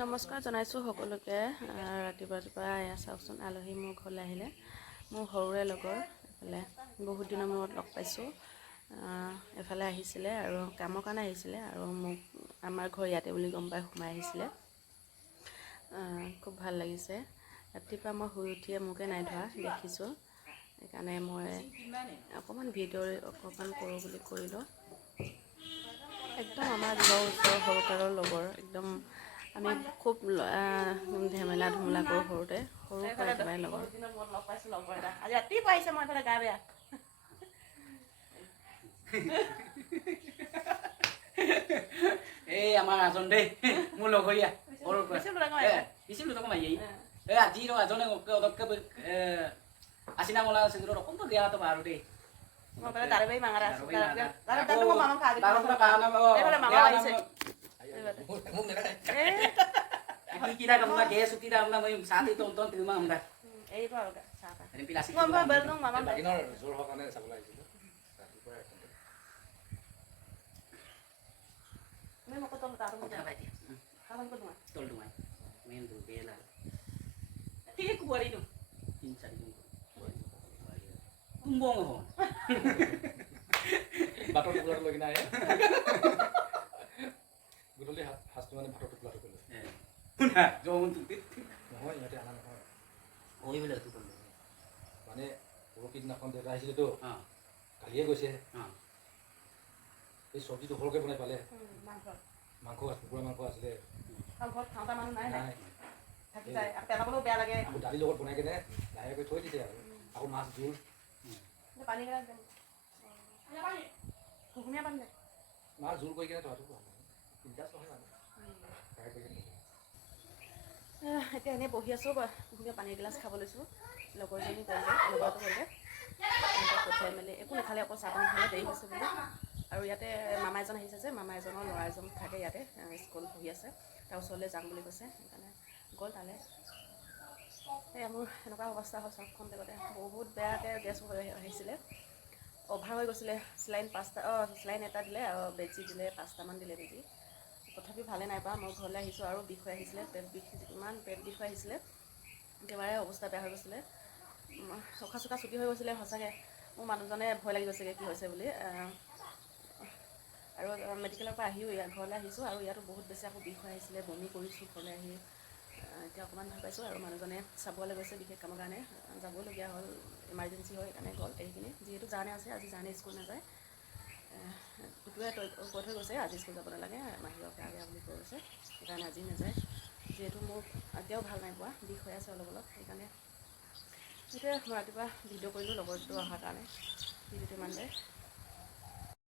নমস্কাৰ জনাইছোঁ সকলোকে। ৰাতিপুৱা এয়া চাওকচোন, আলহী মোৰ ঘৰলৈ আহিলে। মোৰ সৰুৰে লগৰ, এফালে বহুত দিনৰ মূৰত লগ পাইছোঁ। এফালে আহিছিলে আৰু কামৰ কাৰণে আহিছিলে, আৰু মোক আমাৰ ঘৰ ইয়াতে বুলি গম পাই সোমাই আহিছিলে। খুব ভাল লাগিছে। ৰাতিপুৱা মই শুই উঠিয়ে মোকে নাই ধৰা দেখিছোঁ, সেইকাৰণে মই অকণমান ভিডিঅ' কৰোঁ বুলি কৰিলোঁ। একদম আমাৰ ঘৰৰ ওচৰৰ সৰুকালৰ লগৰ, একদম আমি খুব ধেমেলা ধুমলা কৰোঁ সৰুতে, সৰুৰ পৰা একেবাৰে লগৰ। লগ পাইছোঁ লগৰ এটা, আজি ৰাতিপুৱা আহিছে, মই এইফালে গা বেয়া। এই আমাৰ আজন দেই, মোৰ লগৰীয়া সৰুৰ পৰা বেছি লোক মাৰি আজি আজনে অদকে আছিনা মলা আছে অকণটো দিয়া তো আৰু দেই দাদাবাই মাঙাৰা kita kamu gaya suti dah mana mau saat itu tonton di rumah enggak? Itu agak siapa? Ini pilasi. Mama belum mama. dinor zor hokannya sebelah itu. Ini mau ketemu taruh Apa dia? Kapan ketemu? Tol rumah. Main tuh bela. Tiga kubur itu. Insya Allah. Tumbong apa? Batok tular lagi na ya. Guduli hastu mana batok tular lagi. Nah, jauh untuk itu. Oh, ini ada anak apa? Oh, iya betul tuh. Mana urut nak konten raih itu. Kalian gue sih. এই সবজিটো ভালকে বনাই পালে মাংস কুকুৰা মাংস আছিলে ঘৰত খাওঁতা মানুহ নাই নাই থাকি যায় আৰু পেলাবলৈও বেয়া লাগে দালিৰ লগত বনাই কেনে লাহেকৈ থৈ দিছে আৰু আকৌ মাছ জোল পানী কুহুমীয়া পানী মাছ জোল কৰি কেনে থোৱাটো ভাল চিন্তা নহয় মানে এতিয়া এনেই বহি আছোঁ, কুহুমীয়া পানী এগিলাচ খাব লৈছোঁ। লগৰজনী কৰিলে লগৰটো কৰিলে পঠিয়াই মেলি একো নাখালে, অকল চাহ পানী খালে, দেৰি হৈছে বুলি। আৰু ইয়াতে মামা এজন আহিছে যে, মামা এজনৰ ল'ৰা এজন থাকে ইয়াতে, স্কুল পঢ়ি আছে, তাৰ ওচৰলৈ যাম বুলি কৈছে, সেইকাৰণে গ'ল তালৈ। এয়া মোৰ এনেকুৱা অৱস্থা হ'ল, চবখন জেগাতে বহুত বেয়াকৈ গেছ হৈ আহিছিলে, অভাৰ হৈ গৈছিলে। চেলাইন এটা দিলে আৰু বেজি দিলে, 5টামান দিলে বেজি। তথাপি ভালে নাই পোৱা। মই ঘৰলৈ আহিছোঁ আৰু বিষ হৈ আহিছিলে, ইমান পেট বিষ হৈ আহিছিলে, একেবাৰে অৱস্থা বেয়া হৈ গৈছিলে, চোকা চোকা ছুটি হৈ গৈছিলে। সঁচাকৈ মোৰ মানুহজনে ভয় লাগি গৈছেগৈ কি হৈছে বুলি। আৰু মেডিকেলৰ পৰা আহিও ঘৰলৈ আহিছোঁ, আৰু ইয়াতো বহুত বেছি আকৌ বিষ হৈ আহিছিলে, বমি কৰিছোঁ ঘৰলৈ আহি। এতিয়া অকণমান ভাল পাইছোঁ, আৰু মানুহজনে চাবলৈ গৈছে বিশেষ কামৰ কাৰণে, যাবলগীয়া হ'ল, ইমাৰ্জেঞ্চি হয়, সেইকাৰণে গ'ল এইখিনি। যিহেতু জানে আছে, আজি জানে স্কুল নাযায়, কুটুৱে কৈ থৈ গৈছে আজি স্কুল যাব নালাগে, মাহীৰক গা বেয়া বুলি কৈ গৈছে, সেইকাৰণে আজি নাযায়। যিহেতু মোক এতিয়াও ভাল নাই পোৱা, বিষ হৈ আছে অলপ অলপ, সেইকাৰণে সেইটোৱে মই ৰাতিপুৱা ভিডিঅ' কৰিলোঁ লগৰটো অহাৰ কাৰণে, ভিডিঅ'টো ইমানতে।